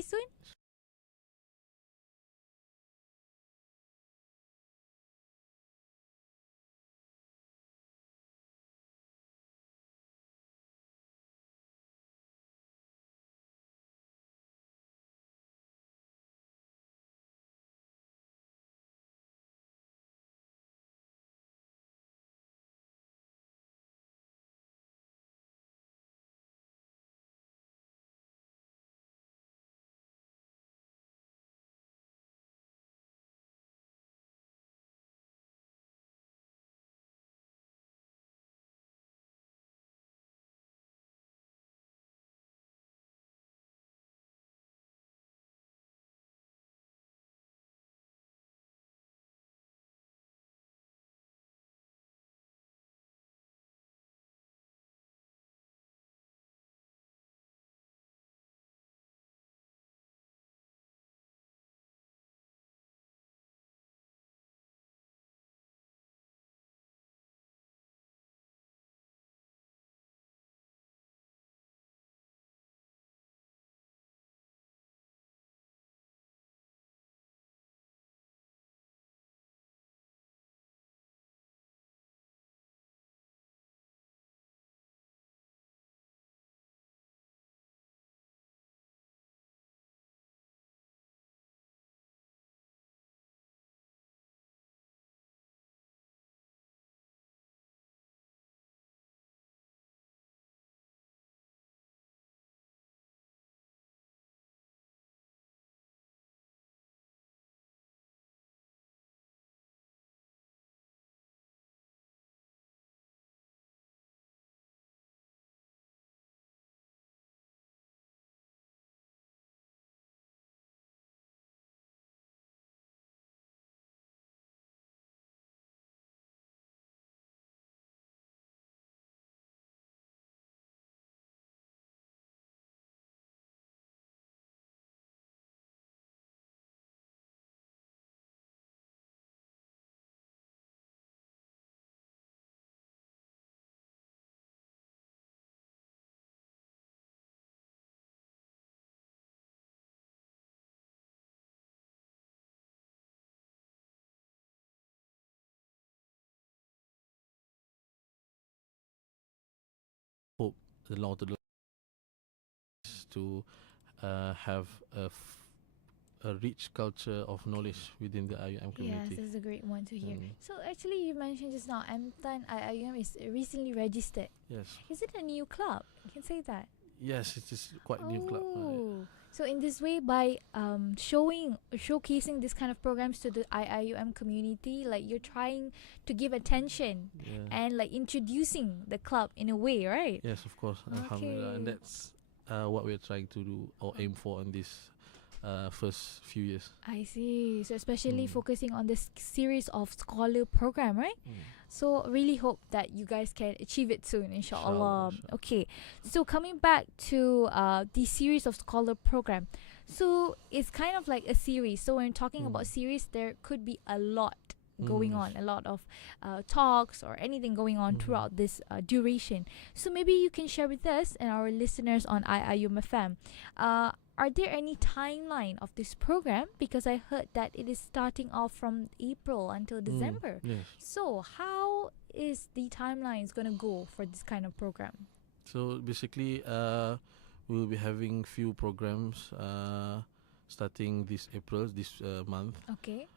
soon? Hope the long to is to have a rich culture of knowledge within the IUM Yes, community. that's a great one to hear. Mm. So actually, you mentioned just now, MTAN IIUM is recently registered. Yes, Is it a new club? You can say that. yes, it is quite new club. Oh, so in this way, by showcasing this kind of programs to the IIUM community, like you're trying to give attention Yeah. and like introducing the club in a way, right? Yes, of course, Alhamdulillah, and Okay. that's what we're trying to do or aim for in this first few years. I see. So especially Mm. focusing on this series of scholar program, right? Mm. So really hope that you guys can achieve it soon, Inshallah, inshallah. inshallah. Okay. So coming back to the series of scholar program. So it's kind of like a series. So when talking about series, there could be a lot going on, a lot of talks or anything going on throughout this duration. So maybe you can share with us and our listeners on IIUM FM. Are there any timeline of this program? Because I heard that it is starting off from April until December. Yes. So how is the timelines gonna go for this kind of program? So basically, we'll be having few programs starting this April, this month. Okay.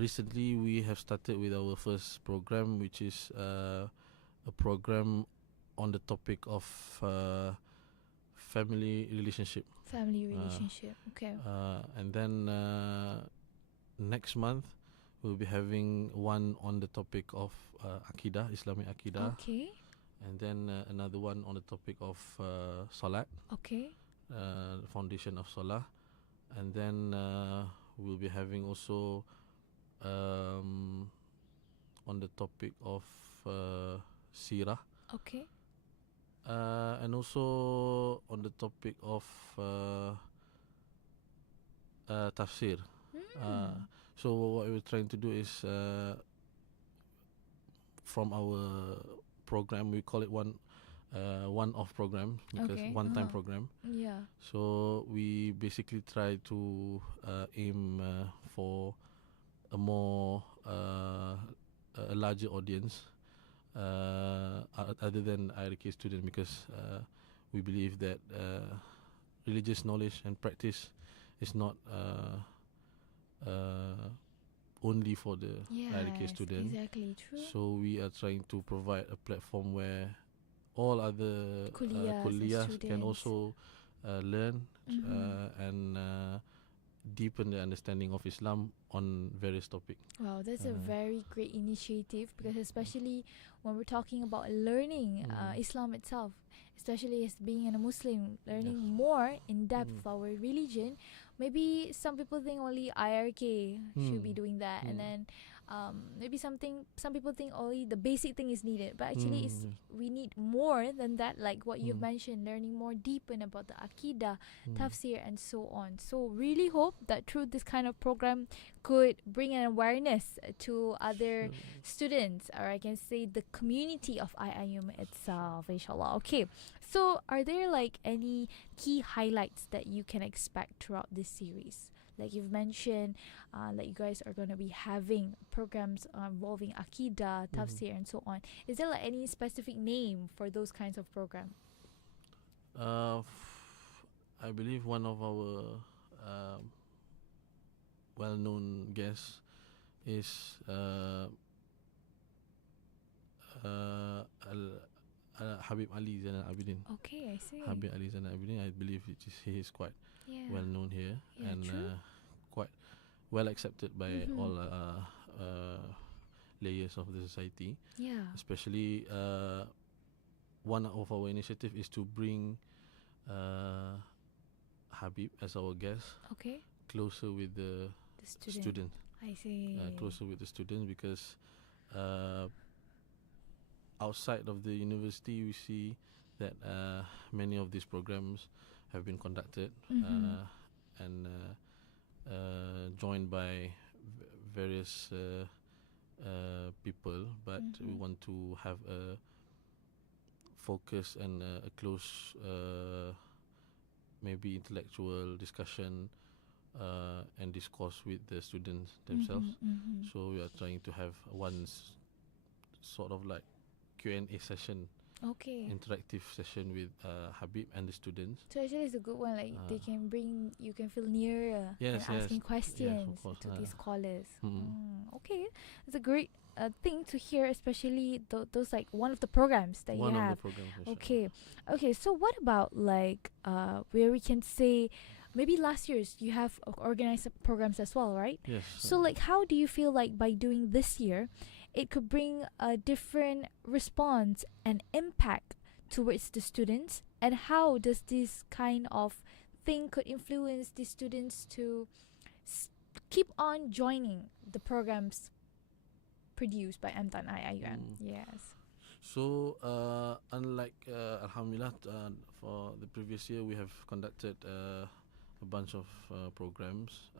Recently, we have started with our first program, which is a program on the topic of family relationship. Family relationship. Okay. And then next month, we'll be having one on the topic of Akidah, Islamic Akidah. Okay. And then another one on the topic of Salat, Okay. the foundation of Salah. And then we'll be having also on the topic of Sirah. Okay. And also on the topic of Tafsir. So what we're trying to do is from our program, we call it one one-off program, because Okay. one-time program. Yeah. So we basically try to aim for a more a larger audience other than IRK student, because we believe that religious knowledge and practice is not only for the IRK Yes, student. exactly. True. So we are trying to provide a platform where all other Kulliyas and kulliyas can students. also learn Mhm. and deepen the understanding of Islam on various topics. Wow, that's a very great initiative, because especially when we're talking about learning Islam itself, especially as being a Muslim, learning more in depth of our religion. Maybe some people think only IRK should be doing that, and then maybe some people think only the basic thing is needed, but actually we need more than that, like what you've mentioned, learning more deepen about the Aqidah, tafsir, and so on. So really hope that through this kind of program could bring an awareness to other students, or I can say the community of IIUM itself, inshallah. Okay, so are there like any key highlights that you can expect throughout this series? Like you've mentioned, that you guys are going to be having programs involving Aqidah, tafsir, and so on. Is there like any specific name for those kinds of programs? I believe one of our well-known guests is Habib Ali Zainal Abidin. Okay, I see. Habib Ali Zainal Abidin, I believe he is quite well known here, and quite well accepted by all layers of the society. Yeah. Especially one of our initiative is to bring Habib as our guest Okay. closer with the student. I see. Closer with the students, because outside of the university we see that many of these programs have been conducted and joined by various people, but we want to have a focus and a close maybe intellectual discussion and discourse with the students themselves. So we are trying to have one sort of like Q&A session, interactive session with Habib and the students. So actually it's a good one, like they can bring, you can feel nearer and asking questions to these scholars. Okay, it's a great thing to hear, especially those like one of the programs that one you have. Of the programs, Okay, so what about like where we can say maybe last year's you have organized programs as well, right? Yes. So like how do you feel like by doing this year it could bring a different response and impact towards the students, and how does this kind of thing could influence the students to keep on joining the programs produced by MTAN IIUM? Yes. So unlike Alhamdulillah, for the previous year we have conducted a bunch of programs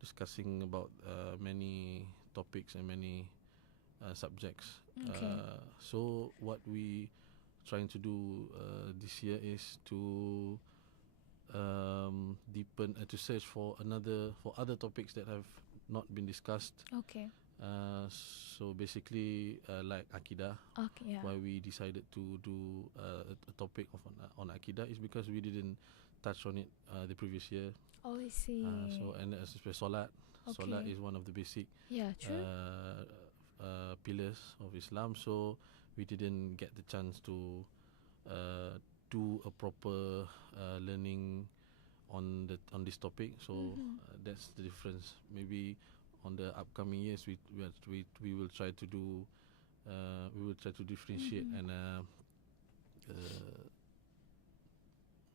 discussing about many topics and many subjects. So what we trying to do this year is to deepen to search for other topics that have not been discussed. So basically like Aqidah. Why we decided to do a topic on Aqidah is because we didn't touch on it the previous year. Oh, I see. So and especially Salat. Salat is one of the basic pillars of Islam. So we didn't get the chance to do a proper learning on this topic. So that's the difference. Maybe on the upcoming years we will try to do differentiate and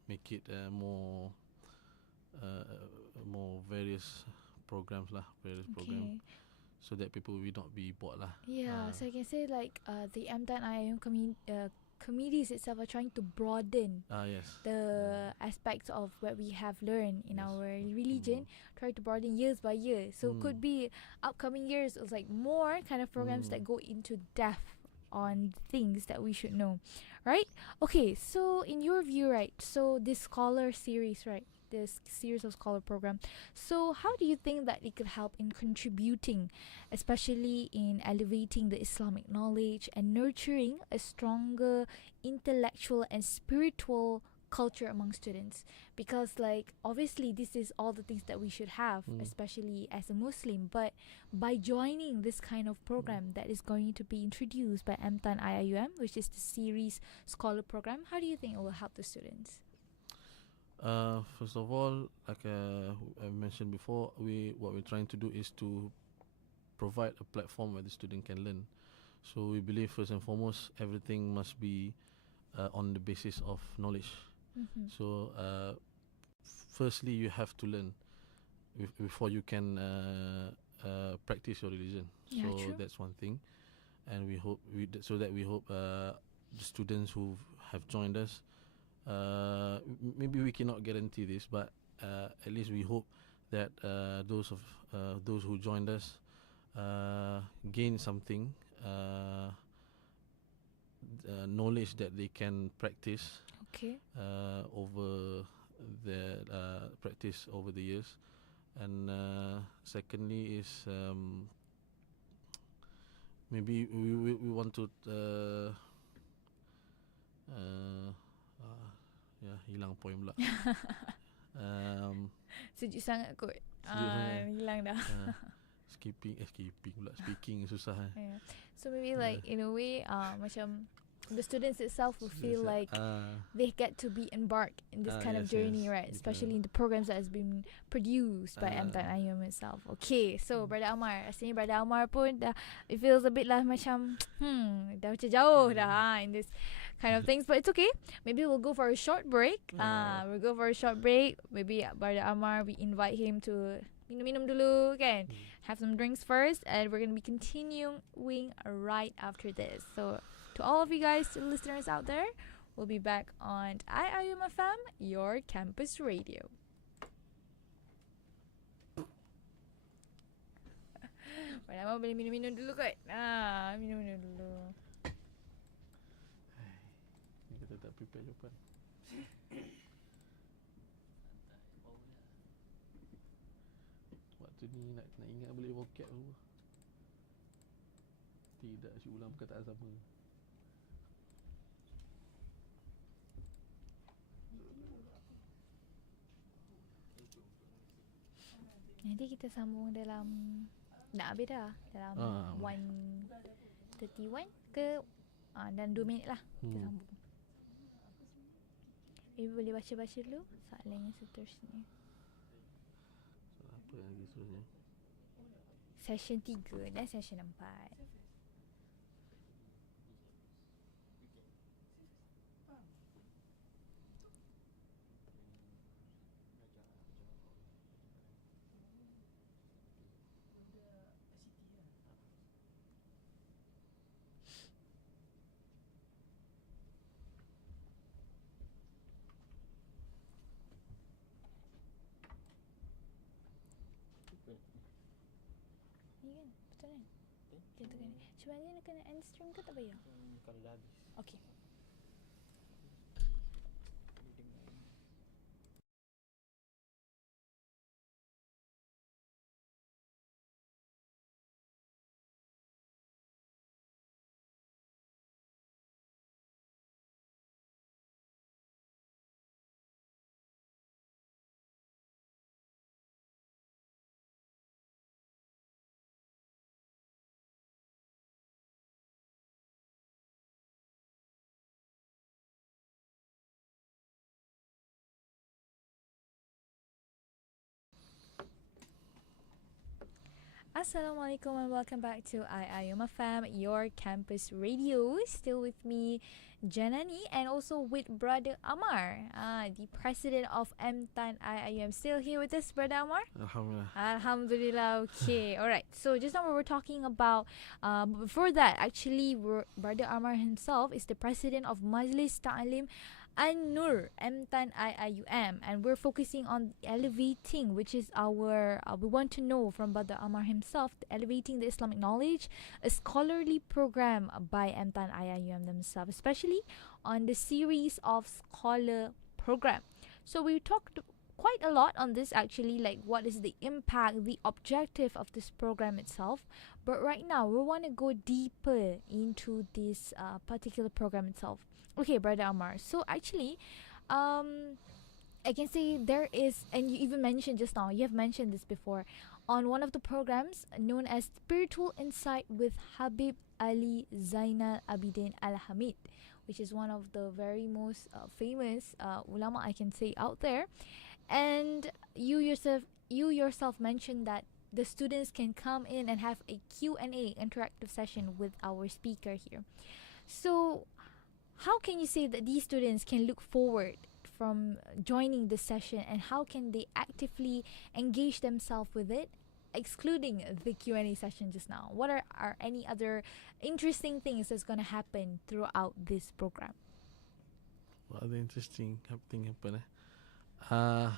make it more various programs programs, so that people will not be bored lah. So I can say like the MTAN IIUM committees itself are trying to broaden the aspects of what we have learned in our religion, try to broaden years by year. So could be upcoming years it's like more kind of programs that go into depth on things that we should know, right? Okay, so in your view, right? So this scholar series, right? This series of scholar program. So how do you think that it could help in contributing, especially in elevating the Islamic knowledge and nurturing a stronger intellectual and spiritual culture among students? Because like obviously this is all the things that we should have, especially as a Muslim, but by joining this kind of program that is going to be introduced by MTAN IIUM, which is the series scholar program, how do you think it will help the students? First of all, like I mentioned before, what we're trying to do is to provide a platform where the student can learn. So we believe first and foremost, everything must be on the basis of knowledge. So firstly, you have to learn before you can practice your religion. Yeah, so true. that's one thing, and we hope the students who have joined us. Maybe we cannot guarantee this, but at least we hope that those who joined us gain something, knowledge that they can practice Okay. over the practice over the years. And secondly is maybe we want to hilang point pula. Sejuk sangat kot. Sejuk sangat. Hilang dah. Skipping pula. Speaking susah. Yeah. So maybe like in a way, macam the students itself will feel like they get to be embarked in this kind of journey, right? Especially in the programs that has been produced by MTAN IUM itself. Okay, so Brother Ammar, rasanya Brother Ammar pun dah, it feels a bit lah macam dah macam jauh dah in this kind of things, but it's okay. Maybe we'll go for a short break. We'll go for a short break. Maybe Brother Ammar, we invite him to minum-minum dulu kan, have some drinks first, and we're gonna be continuing right after this. So to all of you guys, listeners out there, we'll be back on IIUM FM, your campus radio. Pertama boleh minum-minum dulu kot. Minum-minum dulu. Ni kita tak prepare jawapan. Waktu ni nak ingat boleh vocab dulu. Tidak asyik ulang perkataan sama. Nanti kita sambung dalam, dah habis dah, dalam 1:31 ke, dan 2 minit lah kita sambung. Ibu boleh baca-baca dulu soalan yang seterusnya. Soalan apa yang lagi seterusnya? Session 3 dan session 4. Ni kan, betul kan? Dia tekan. Cuma dia nak kena end stream ke tak payah? Kalau dah habis. Okay. Assalamualaikum and welcome back to IIUM FM, your campus radio. Still with me, Janani, and also with Brother Ammar, the president of MTAN IIUM. Still here with us, Brother Ammar? Alhamdulillah. Alhamdulillah. Okay, alright. So just now we were talking about, before that, actually, Brother Ammar himself is the president of Majlis Ta'alim An-Nur, MTAN IIUM, and we're focusing on elevating, which is our, we want to know from Brother Ammar himself, elevating the Islamic knowledge, a scholarly program by MTAN IIUM themselves, especially on the series of scholar program. So we talked quite a lot on this actually, like what is the impact, the objective of this program itself. But right now, we want to go deeper into this particular program itself. Okay, Brother Ammar. So actually, I can say there is, and you even mentioned just now, you have mentioned this before, on one of the programs known as Spiritual Insight with Habib Ali Zainal Abidin Al Hamid, which is one of the very most famous ulama I can say out there. And you yourself mentioned that the students can come in and have a Q&A interactive session with our speaker here. So how can you say that these students can look forward from joining the session, and how can they actively engage themselves with it, excluding the Q&A session just now? What are any other interesting things that's going to happen throughout this program? What other interesting thing happen? I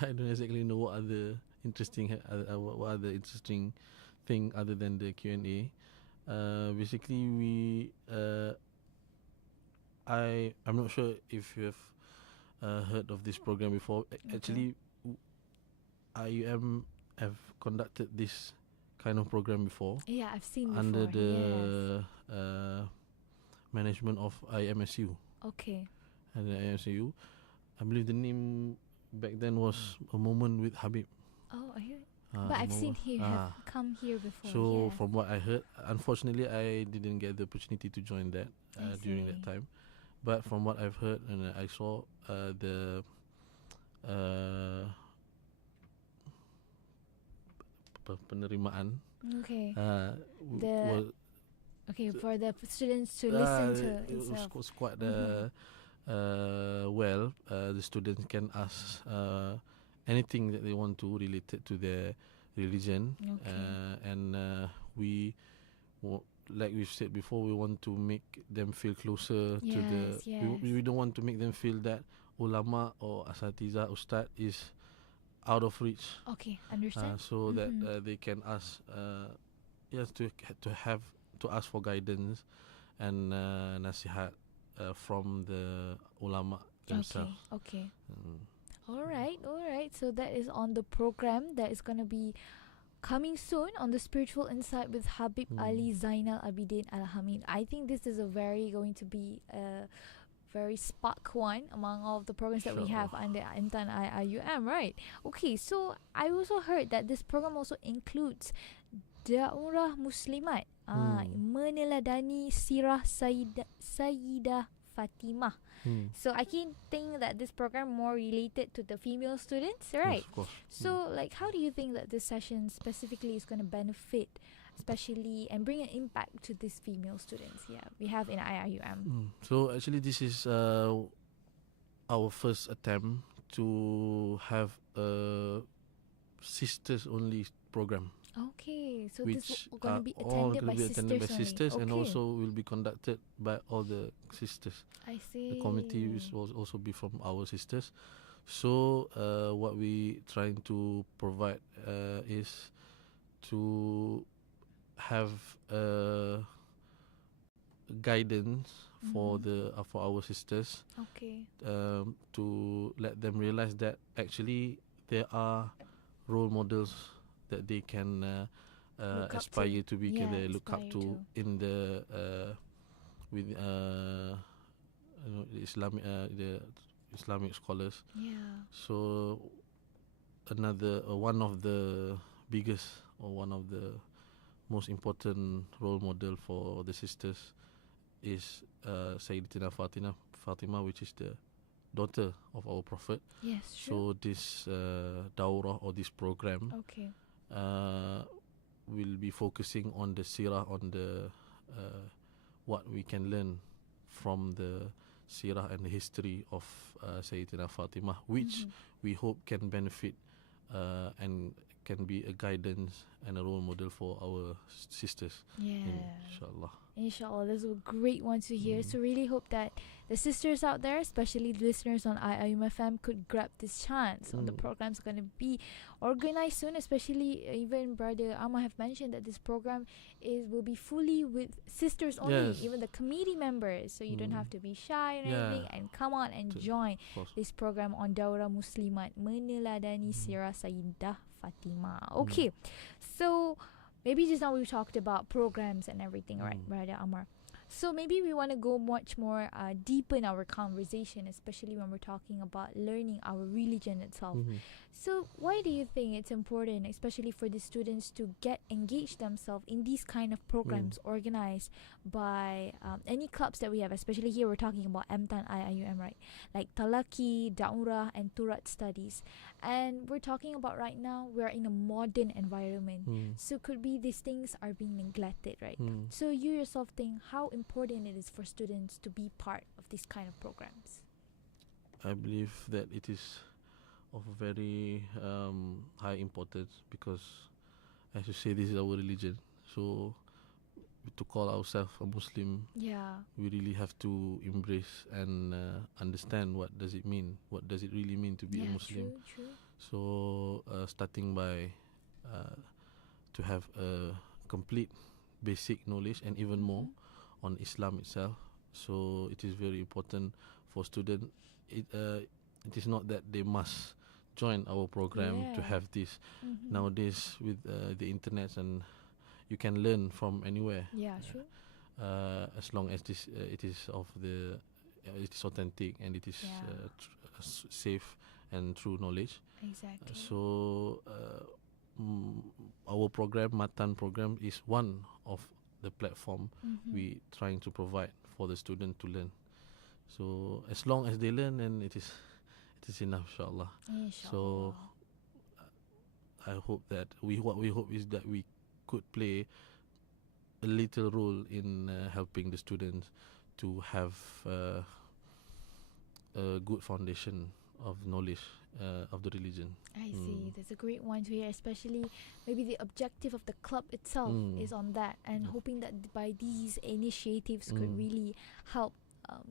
don't exactly know what other interesting what other interesting thing other than the Q&A. Basically, I'm not sure if you have heard of this program before. Actually, IUM have conducted this kind of program before. Yeah, I've seen under before. the Yes. Management of IMSU. Okay. And the IMSU, I believe the name back then was A Moment with Habib. Oh, are you? But I've seen he have come here before. So yes. from what I heard, unfortunately I didn't get the opportunity to join that I during that see. time. But from what I've heard and I saw, the penerimaan Okay. was Okay, for the students to listen to it itself. was quite Mhm. well. The students can ask anything that they want to related to their religion. Okay. And we like we've said before, we want to make them feel closer to the. Yes, yes. We don't want to make them feel that ulama or asatiza ustad is out of reach. Okay, understand. So that Mhm. they can ask, yes, to ask for guidance and nasihat from the ulama themselves. Okay. Mm. All right. So that is on the program that is going to be coming soon on the Spiritual Insight with Habib Ali Zainal Abidin Al Hamid. I think this is a very going to be a very spark one among all of the programs that we have under MTAN IIUM, right? Okay, so I also heard that this program also includes Daurah Muslimat, meneladani sirah Sayyidah Fatimah. So I can think that this program more related to the female students, right? Yes, of course. So like how do you think that this session specifically is going to benefit, especially, and bring an impact to these female students we have in IIUM? So actually this is our first attempt to have a sisters only program, Okay, so this which is going to be all attended going by to be attended by sisters sisters, only. and Okay. also will be conducted by all the sisters. I see. The committee will also be from our sisters. So what we trying to provide is to have guidance for for our sisters, Okay. to let them realize that actually there are role models that they can Look up aspire to be, Yeah, they look up aspire to to. in the with the Islamic scholars. Yeah. So another one of the biggest, or one of the most important role model for the sisters is Sayyidatina Fatima, which is the daughter of our Prophet. Yes, true. So this daurah, or this program, Okay. will be focusing on the sirah, on the what we can learn from the sirah and the history of Sayyidatina Fatima, which we hope can benefit and can be a guidance and a role model for our sisters. Inshallah. Inshallah, those were great ones to hear. So really hope that the sisters out there, especially the listeners on IIUM FM, could grab this chance. On the program's going to be organized soon, especially even Brother Ammar have mentioned that this program will be fully with sisters only, even the committee members. So you don't have to be shy and anything, and come on and join this program on Daurah Muslimat Meneladani Sirah Sayyidah Fatimah. Okay, so maybe just now we talked about programs and everything, right, Brother Ammar? So maybe we want to go much more deeper in our conversation, especially when we're talking about learning our religion itself. So why do you think it's important, especially for the students, to get engaged themselves in these kind of programs organized by any clubs that we have? Especially here we're talking about MTAN, IIUM, right? Like Talaki, Daurah, and Turat studies. And we're talking about right now, we're in a modern environment. So could be these things are being neglected, right? So you yourself think how important it is for students to be part of these kind of programs? I believe that it is of very high importance because, as you say, this is our religion. So to call ourselves a Muslim, we really have to embrace and understand what does it mean. What does it really mean to be a Muslim? True. So starting by to have a complete basic knowledge and even more on Islam itself. So it is very important for students. It is not that they must join our program to have this. Nowadays with the internet, and you can learn from anywhere. True. As long as it is of the it is authentic and it is safe and true knowledge. Exactly. So our program, MTAN program, is one of the platform we trying to provide for the student to learn. So as long as they learn, then it is enough, inshallah. So I hope that what we hope is that we could play a little role in helping the students to have a good foundation of knowledge of the religion. I see. That's a great one to hear, especially maybe the objective of the club itself is on that, and hoping that by these initiatives could really help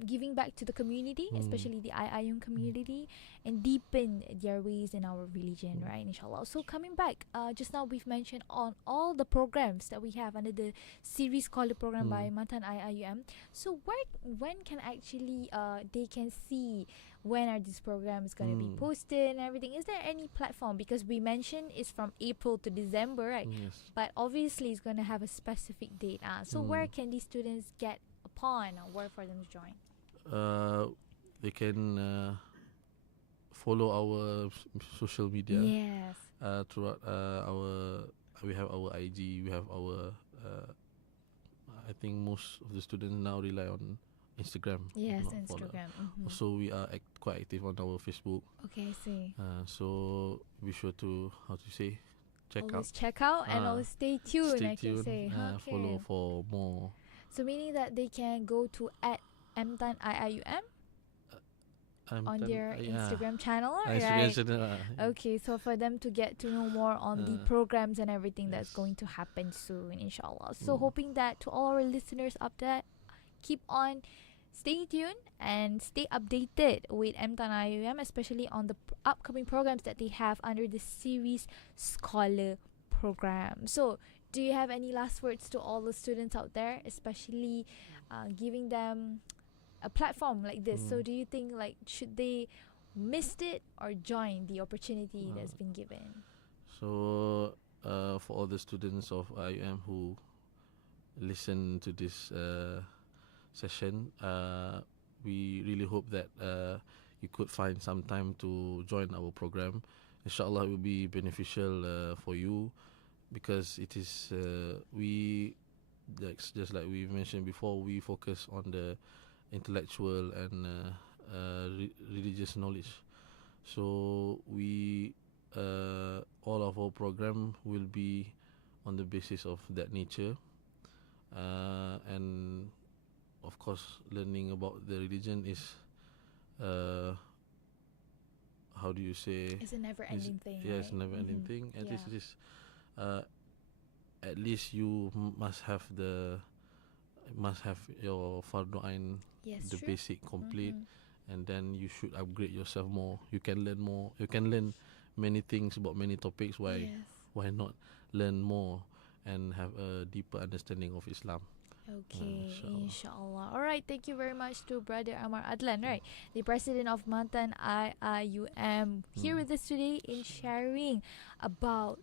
giving back to the community, especially the IIUM community, and deepen their ways in our religion, right? Inshallah. So coming back, just now we've mentioned on all the programs that we have under the series called the program by MTAN IIUM. So when can actually they can see when are these programs going to be posted and everything? Is there any platform? Because we mentioned it's from April to December, right? Yes. But obviously it's going to have a specific date. So where can these students get upon or where for them to join? They can follow our social media. Yes. Throughout we have our IG, we have our I think most of the students now rely on Instagram. Yes, Instagram. Also, we are quite active on our Facebook. Okay, I see. So be sure to Always check out and always stay tuned. Stay I can tuned. say. Okay. Follow for more. So meaning that they can go to @MTAN IIUM on their Instagram channel, right? Okay, so for them to get to know more on the programs and everything that's going to happen soon, inshallah. So hoping that to all our listeners up there, keep on stay tuned and stay updated with MTAN IIUM, especially on the upcoming programs that they have under the series Scholar program. So do you have any last words to all the students out there, especially giving them a platform like this? So do you think should they miss it or join the opportunity that's been given? So for all the students of IUM who listen to this session, we really hope that you could find some time to join our program. Inshallah, it will be beneficial for you, because it is just like we mentioned before, we focus on the intellectual and religious knowledge. So we all of our program will be on the basis of that nature, and of course learning about the religion is how do you say? It's a never-ending thing. Yeah, it's a right? never-ending Mhm. thing. At Yeah. least it is. At least you must have your fardu ain, Yes, the true. basic complete, Mhm. and then you should upgrade yourself more. You can learn more. You can learn many things about many topics. Why Yes. not learn more and have a deeper understanding of Islam? Okay, Inshallah. inshallah. All right, thank you very much to Brother Ammar Adlan, right? The president of MTAN IIUM, here with us today in sharing about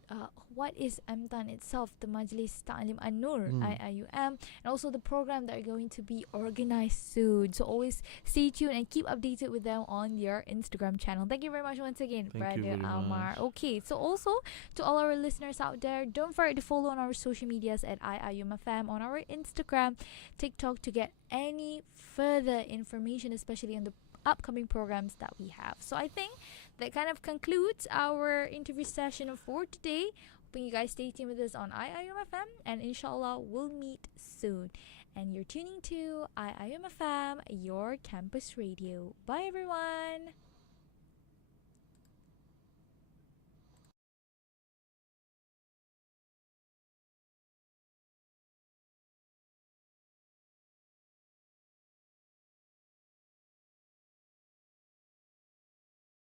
what is MTAN itself, the Majlis Ta'alim An-Nur IIUM, and also the program that are going to be organized soon. So always stay tuned and keep updated with them on your Instagram channel. Thank you very much once again, Thank you Brother very Ammar. much. Okay, so also to all our listeners out there, don't forget to follow on our social medias at IIUMFM on our Instagram, TikTok to get any further information, especially on the upcoming programs that we have. So I think that kind of concludes our interview session for today. Hoping you guys stay tuned with us on IIUMFM, and inshallah we'll meet soon. And you're tuning to IIUMFM, your campus radio. Bye everyone.